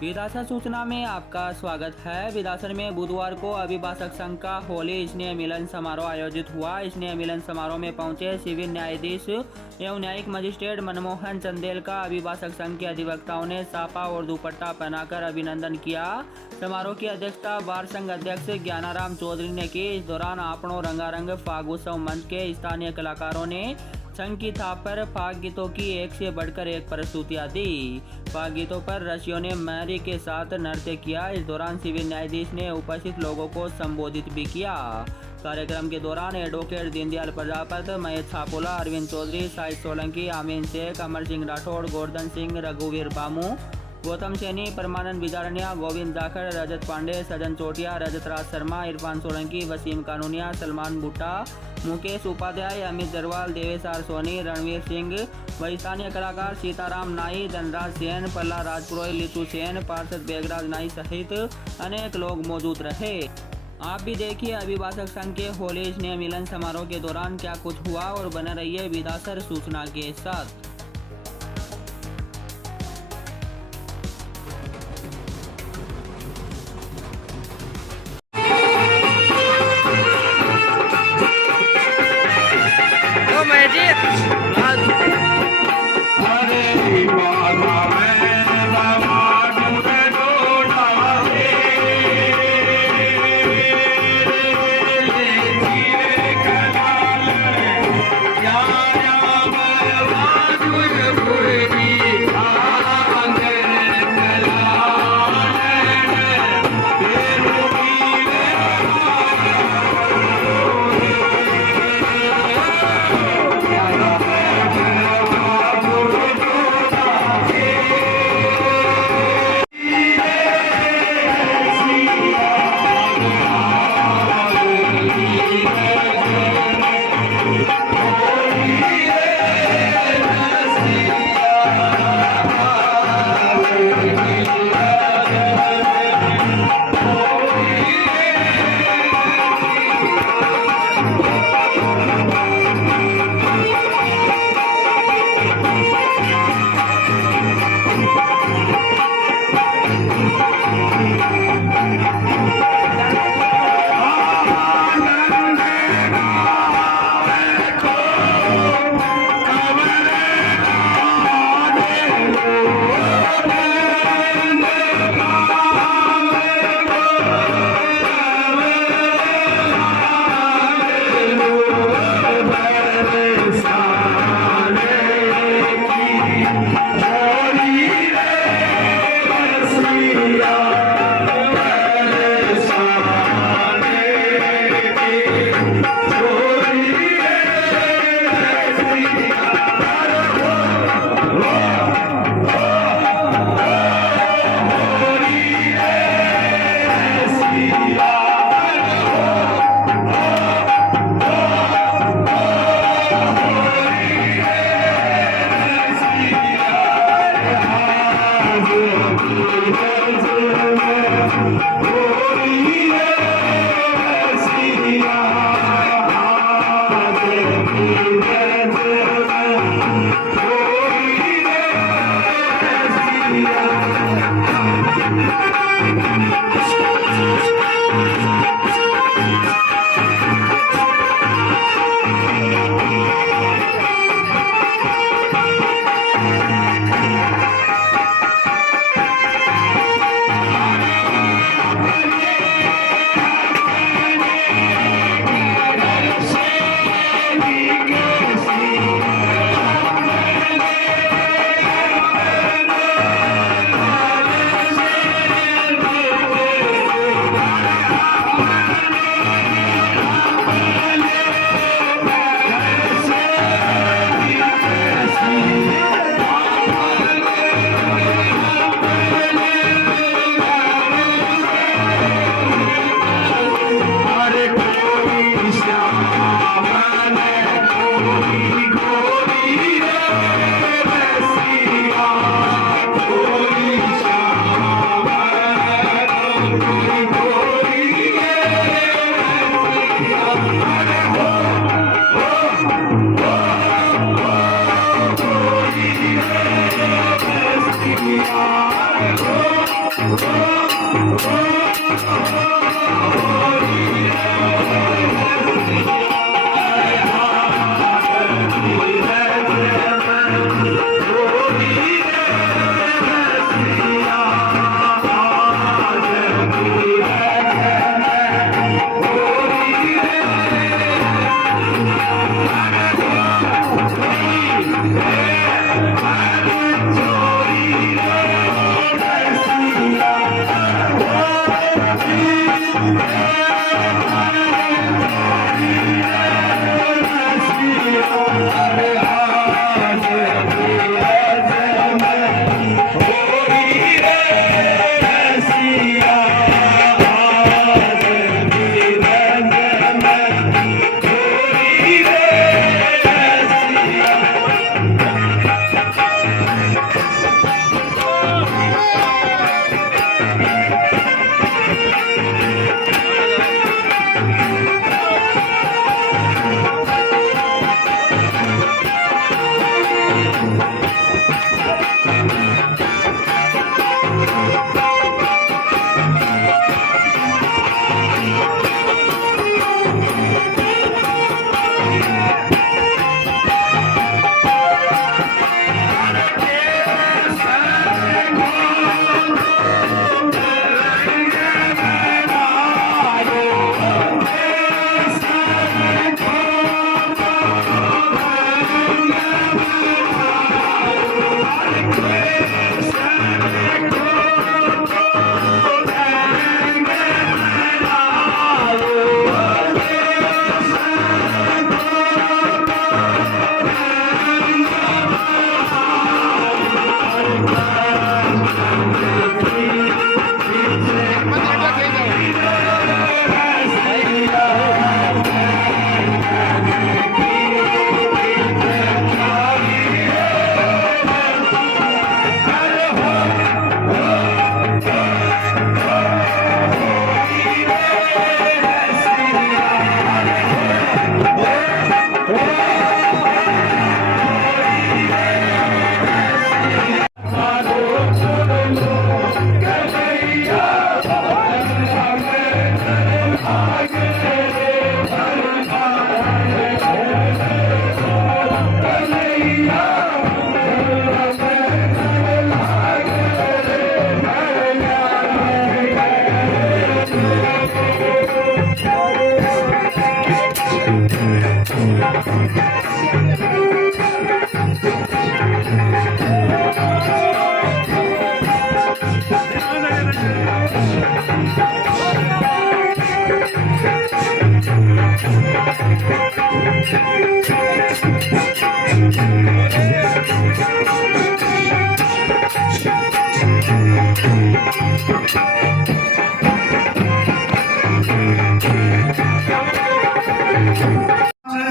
विधासन सूचना में आपका स्वागत है। विधासन में बुधवार को अभिभाषक संघ का होली स्नेह मिलन समारोह आयोजित हुआ। स्नेह मिलन समारोह में पहुंचे सिविल न्यायाधीश एवं न्यायिक मजिस्ट्रेट मनमोहन चंदेल का अभिभाषक संघ के अधिवक्ताओं ने साफा और दुपट्टा पहनाकर अभिनंदन किया। समारोह की अध्यक्षता बार संघ अध्यक्ष ज्ञानाराम चौधरी ने की। इस दौरान आपणो रंगारंग फागोत्सव मंच के स्थानीय कलाकारों ने संघ की थाप पर फाग गीतों की एक से बढ़कर एक प्रस्तुतियां दी। फाग गीतों पर रसियों ने महरी के साथ नृत्य किया। इस दौरान सिविल न्यायाधीश ने उपस्थित लोगों को संबोधित भी किया। कार्यक्रम के दौरान एडवोकेट दीनदयाल प्रजापत, महेश छापोला, अरविंद चौधरी, साहिद सोलंकी, आमीन शेख, अमर सिंह राठौड़, गोवर्धन सिंह, रघुवीर बामू, गौतम सैनी, परमानंद बिजारनिया, गोविंद जाखड़, रजत पांडे, सजन चोटिया, रजत राज शर्मा, इरफान सोलंकी, वसीम कानूनिया, सलमान भुट्टा, मुकेश उपाध्याय, अमित जरवाल, देवेश आर सोनी, रणवीर सिंह, वही स्थानीय कलाकार सीताराम नाई, धनराज सेन, पल्ला राजपुरोहित, लिचू सेन, पार्षद बेगराज नाई सहित अनेक लोग मौजूद रहे। आप भी देखिए अभिभाषक संघ के होली स्नेह मिलन समारोह के दौरान क्या कुछ हुआ और बने रहिए विधासन सूचना के साथ।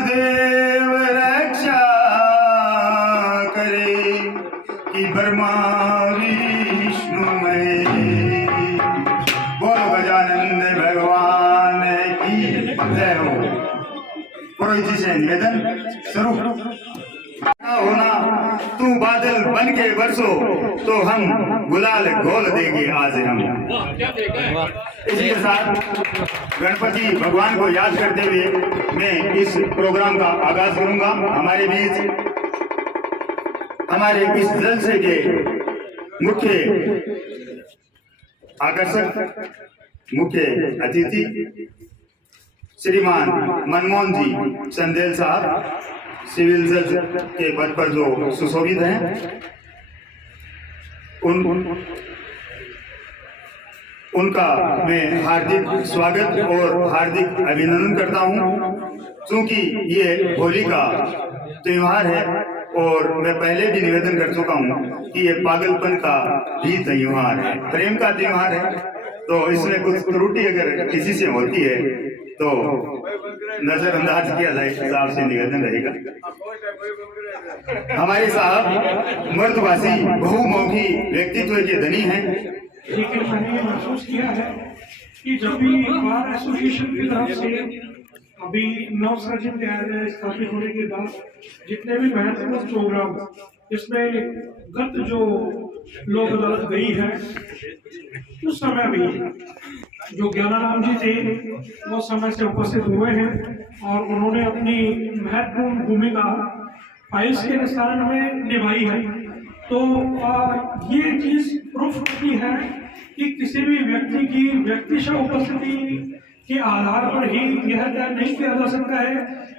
देव रक्षा करे कि ब्रह्मा विष्णु में बोलो गजानंद भगवान की जय हो। पुरोहित जी से निवेदन स्वरूप होना तू बादल बन के बरसो तो हम गुलाल घोल देंगे आज हम। इसी के साथ गणपति भगवान को याद करते हुए मैं इस प्रोग्राम का आगाज करूंगा। हमारे बीच हमारे इस जलसे के मुख्य आकर्षक मुख्य अतिथि श्रीमान मनमोहन जी चंदेल साहब, सिविल जज के पद पर जो सुशोभित हैं, उनका मैं हार्दिक स्वागत और हार्दिक अभिनंदन करता हूं। क्योंकि ये होली का त्योहार है और मैं पहले भी निवेदन कर चुका हूं कि ये पागलपन का भी त्योहार है, प्रेम का त्योहार है। तो इसमें कुछ त्रुटि अगर किसी से होती है तो नजरअंदाज किया जाए, साहब से निवेदन रहेगा। हमारे साहब मर्दवासी बहुमुखी व्यक्तित्व के धनी हैं। लेकिन मैंने ये महसूस किया है कि जब भी बार एसोसिएशन की तरफ से अभी नवसृजन न्यायालय स्थापित होने के बाद जितने भी महत्वपूर्ण प्रोग्राम इसमें गत जो लोक अदालत गई है, उस समय भी जो ज्ञानाराम जी थे वो समय से उपस्थित हुए हैं और उन्होंने अपनी महत्वपूर्ण भूमिका फाइल्स के निस्तारण में निभाई है। तो ये चीज प्रूफ होती है कि किसी भी व्यक्ति की व्यक्तिशः उपस्थिति के आधार पर ही यह तय नहीं किया जा सकता है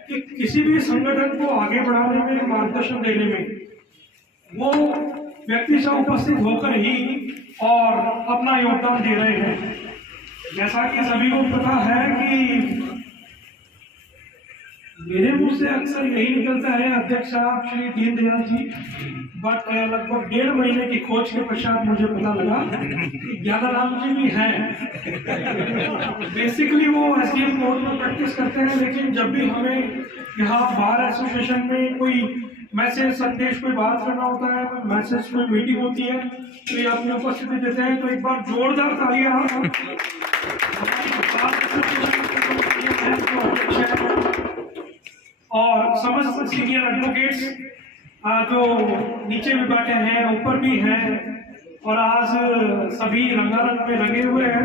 कि किसी भी संगठन को आगे बढ़ाने में, मार्गदर्शन देने में वो व्यक्तिशः उपस्थित होकर ही और अपना योगदान दे रहे हैं। जैसा कि सभी को पता है कि मेरे मुंह से अक्सर यही निकलता है अध्यक्ष साहब श्री दीनदयाल जी, बट लगभग 1.5 महीने की खोज के पश्चात मुझे पता लगा कि ज्ञानाराम जी भी हैं। बेसिकली वो एसडीएम कोर्ट में प्रैक्टिस करते हैं, लेकिन जब भी हमें यहाँ बार एसोसिएशन में कोई मैसेज संदेश कोई बात करना होता है, कोई मैसेज कोई मीटिंग होती है तो ये अपनी उपस्थिति देते हैं। तो एक बार जोरदार तालियां और समस्त सीनियर एडवोकेट्स जो नीचे भी बैठे हैं, ऊपर भी हैं और आज सभी रंगारंग में लगे हुए हैं।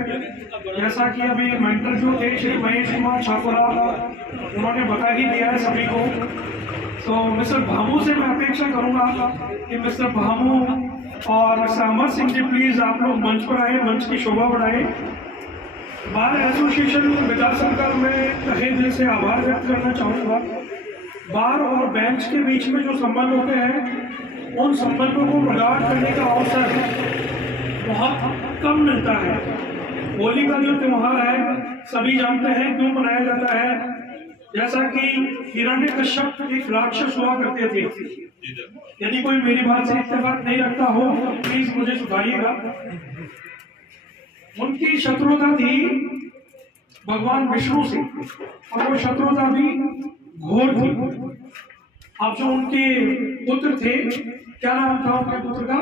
जैसा कि अभी मेंटर जो थे श्री महेश कुमार छापुरा, उन्होंने बता ही दिया है सभी को। तो मिस्टर भामू से मैं अपेक्षा करूंगा कि मिस्टर भामू और मिस्टर अमर सिंह जी प्लीज आप लोग मंच पर आए, मंच की शोभा बढ़ाएं। बार एसोसिएशन विकास संकल्प में तहे दिल से आभार व्यक्त करना चाहूँगा। बार और बेंच के बीच में जो संबंध होते हैं उन संबंधों को प्रगाढ़ करने का अवसर बहुत कम मिलता है। होली का जो त्योहार है सभी जानते हैं क्यों मनाया जाता है। जैसा कि हिरण्यकश्यप एक राक्षस हुआ करते थे। यदि कोई मेरी बात से इत्तेफाक नहीं रखता हो तो प्लीज मुझे सुधारिएगा। उनकी शत्रुता थी भगवान विष्णु से और वो शत्रुता भी घोर थी। अब जो उनके पुत्र थे, क्या नाम था उनके पुत्र का?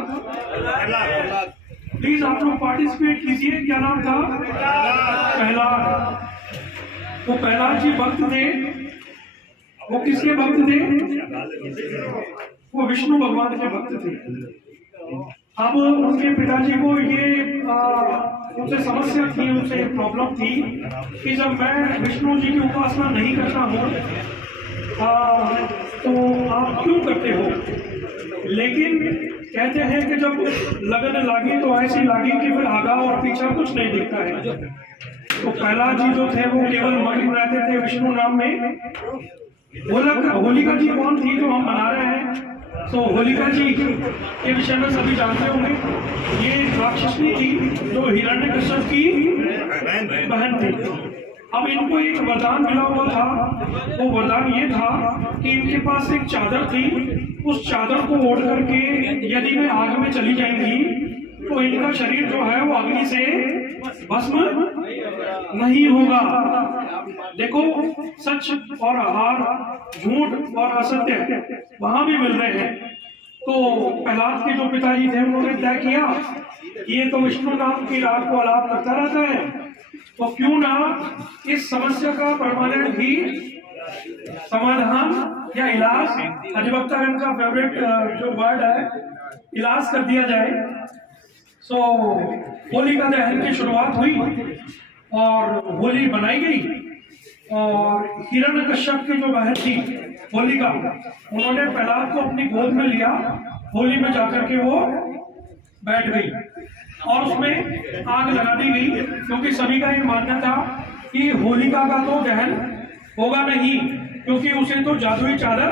प्लीज आप लोग पार्टिसिपेट कीजिए। क्या नाम था? प्रहलाद। वो प्रहलाद जी भक्त थे। वो किसके भक्त थे? वो विष्णु भगवान के भक्त थे। अब उनके पिताजी को ये उनसे समस्या थी, उनसे प्रॉब्लम थी कि जब मैं विष्णु जी की उपासना नहीं करता हूँ तो आप क्यों करते हो? लेकिन कहते हैं कि जब लगन लागी तो ऐसी लागी कि फिर आगा और पीछा कुछ नहीं दिखता है। तो प्रहलाद जी जो थे वो केवल मग्न रहते थे विष्णु नाम में। होलिका जी कौन थी जो हम मना रहे हैं? तो होलिका जी के विषय में सभी जानते होंगे। ये राक्षसनी थी जो हिरण्यकश्यप की बहन थी। अब इनको एक वरदान मिला हुआ था। वो वरदान ये था कि इनके पास एक चादर थी। उस चादर को ओढ़ करके यदि वे आग में चली जाएंगी तो इनका शरीर जो है वो अग्नि से भस्म नहीं होगा। देखो, सच और आहार, झूठ और असत्य वहां भी मिल रहे हैं। तो प्रहलाद के जो पिताजी थे उन्होंने तय किया ये तो विष्णु नाम की रात को आलाप करता रहता है, तो क्यों ना इस समस्या का परमानेंट ही समाधान या इलाज, अधिवक्तागण का फेवरेट जो वर्ड है, इलाज कर दिया जाए। सो होलिका दहन की शुरुआत हुई और होली बनाई गई और हिरण्यकश्यप की जो बहन थी होलिका, उन्होंने प्रहलाद को अपनी गोद में लिया। होली में जाकर के वो बैठ गई और उसमें आग लगा दी गई, क्योंकि सभी का ये मानना था कि होलिका का तो दहन होगा नहीं, क्योंकि उसे तो जादुई चादर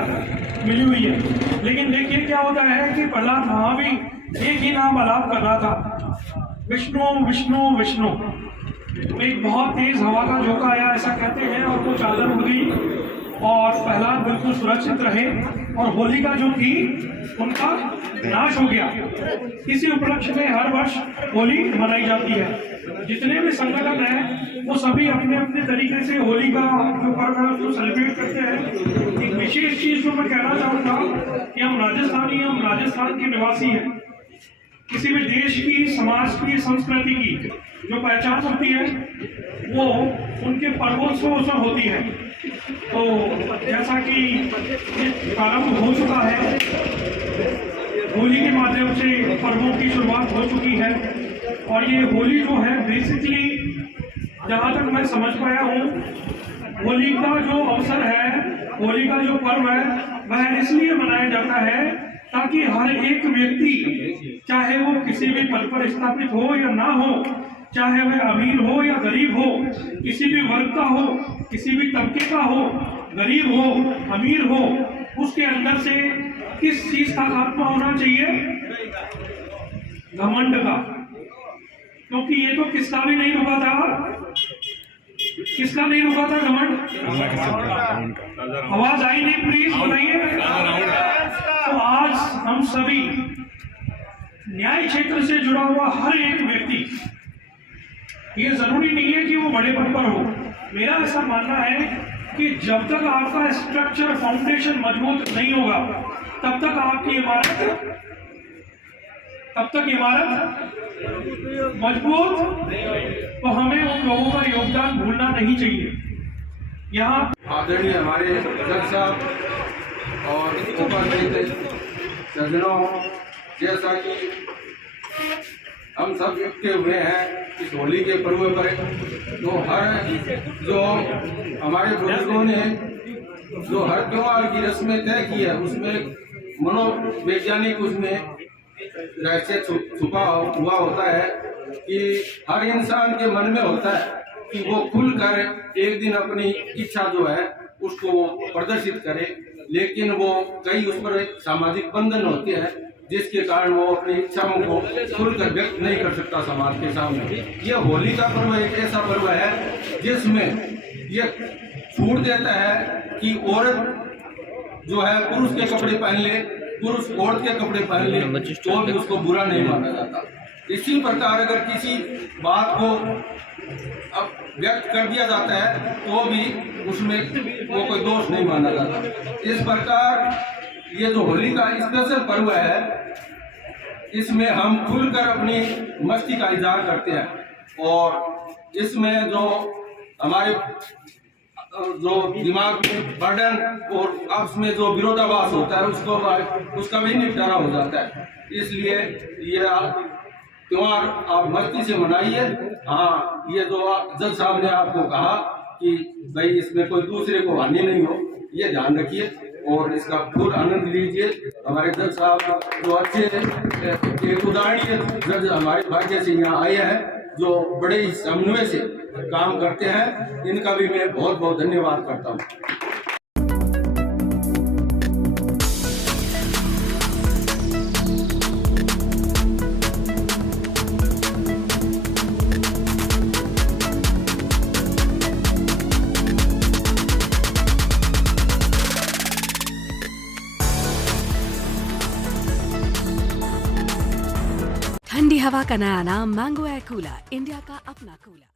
मिली हुई है। लेकिन देखिए क्या होता है कि प्रहलाद वहां भी एक ही नाम आलाप कर रहा था, विष्णु विष्णु विष्णु। एक बहुत तेज हवा का झोंका आया ऐसा कहते हैं और वो चादर उड़ गई और प्रहलाद बिल्कुल सुरक्षित रहे और होलिका जो थी उनका नाश हो गया। इसी उपलक्ष्य में हर वर्ष होली मनाई जाती है। जितने भी संगठन हैं वो सभी अपने अपने तरीके से होली का जो पर्व है उसको सेलिब्रेट करते हैं। एक विशेष चीज जो मैं कहना चाहूँगा कि हम राजस्थानी, हम राजस्थान के निवासी हैं। किसी भी देश की, समाज की, संस्कृति की जो पहचान होती है वो उनके पर्वोत्सव से होती है। तो जैसा कि प्रारंभ हो चुका है, होली के माध्यम से पर्वों की शुरुआत हो चुकी है और ये होली जो है बेसिकली जहाँ तक मैं समझ पाया हूँ, होली का जो अवसर है, होली का जो पर्व है, वह इसलिए मनाया जाता है ताकि हर एक व्यक्ति, चाहे वो किसी भी पद पर स्थापित हो या ना हो, चाहे वह अमीर हो या गरीब हो, किसी भी वर्ग का हो, किसी भी तबके का हो, गरीब हो, अमीर हो, उसके अंदर से किस चीज का खात्मा होना चाहिए? घमंड का। क्योंकि ये तो किसका भी नहीं रुका था, किसका नहीं रुका था घमंड? आवाज आई नहीं, प्लीज बताइए। तो आज हम सभी न्याय क्षेत्र से जुड़ा हुआ हर एक व्यक्ति, ये जरूरी नहीं है कि वो बड़े पद पर हो, मेरा ऐसा मानना है कि जब तक आपका स्ट्रक्चर फाउंडेशन मजबूत नहीं होगा तब तक आपकी इमारत मजबूत, तो हमें उन लोगों का योगदान भूलना नहीं चाहिए। यहाँ आदरणीय हमारे जज साहब और उपस्थित सज्जनों, जैसा कि हम सब इकट्ठे हुए हैं इस होली के पर्व पर, तो हर जो हमारे बुजुर्गों ने जो हर त्योहार की रस्में तय की है, उसमें मनोवैज्ञानिक उसमें रहस्य छुपा हुआ होता है कि हर इंसान के मन में होता है कि वो खुलकर एक दिन अपनी इच्छा जो है उसको प्रदर्शित करे, लेकिन वो कई उस पर सामाजिक बंधन होते हैं जिसके कारण वो अपनी इच्छाओं को खुलकर व्यक्त नहीं कर सकता समाज के सामने। ये होली का पर्व एक ऐसा पर्व है जिसमें ये छूट देता है कि औरत जो है पुरुष के कपड़े पहन ले, पुरुष औरत के कपड़े पहन ले, तो भी उसको बुरा नहीं माना जाता। इसी प्रकार अगर किसी बात को अब व्यक्त कर दिया जाता है तो भी उसमें वो कोई दोष नहीं माना जाता। इस प्रकार ये जो होली का स्पेशल पर्व है, इसमें हम खुलकर अपनी मस्ती का इजहार करते हैं और इसमें जो हमारे जो दिमाग में बर्डन और आपस में जो विरोधाभास होता है उसका भी निपटारा हो जाता है। इसलिए ये त्योहार आप मस्ती से मनाइए। हाँ, ये जो जज साहब ने आपको कहा कि भाई इसमें कोई दूसरे को हानि नहीं हो, ये ध्यान रखिए और इसका फुल आनंद लीजिए। हमारे जज साहब जो अच्छे एक उदाहरणीय जज हमारे भाग्य से यहाँ आए हैं, जो बड़े ही समन्वय से काम करते हैं, इनका भी मैं बहुत बहुत धन्यवाद करता हूँ। ठंडी हवा का नया नाम मैंगो एयर कूलर, इंडिया का अपना कूलर।